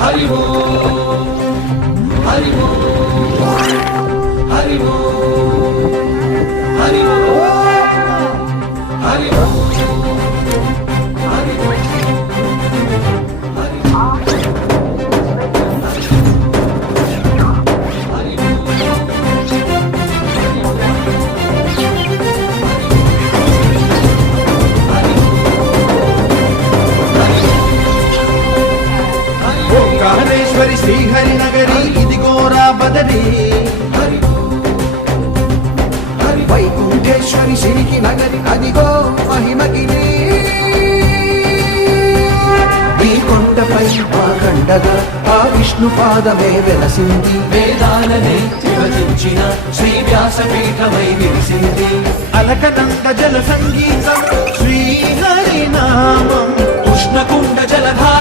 హరి ఓం హరి ఓం హరి ఓం హరి ఓం హరి ఓం ఓంకారేశ్వరి శ్రీహరి నగరి ఇదిగోరా బదరి వైకుంఠేశ్వరి శ్రీకి నగరి అదిగో మహిమగిరి ఈ కొండపై మా కండగా ఆ విష్ణు పాదమే వెలసింది వేదాలనే విభజించిన శ్రీ వ్యాసపీఠమై విరిసింది అలకనంద జల సంగీతం శ్రీహరి నామం ఉష్ణకుండ జలధా